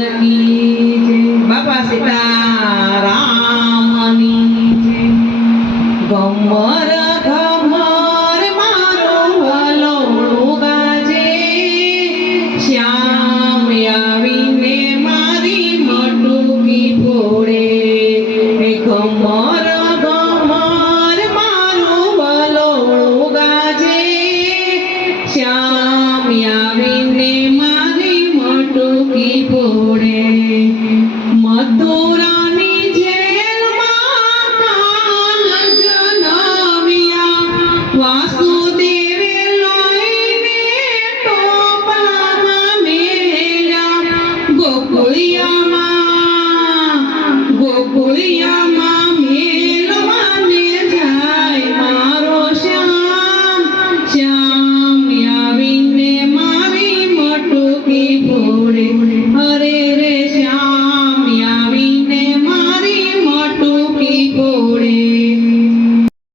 की जय। बापा सीतारामनी जय। गमर घमर मारो वलोळું ગાજે, શ્યામ આવીને મારી મટુકી ફોડે. ગમર ઘમર મારો વલોળું ગાજે, શ્યામ આવીને મારી મટુકી ફોડે. મથુરાની જેલમાં કાલ જન્મ્યા, વાસુદેવે લઈને ટોપલામાં મેલ્યા. ગોકુળિયા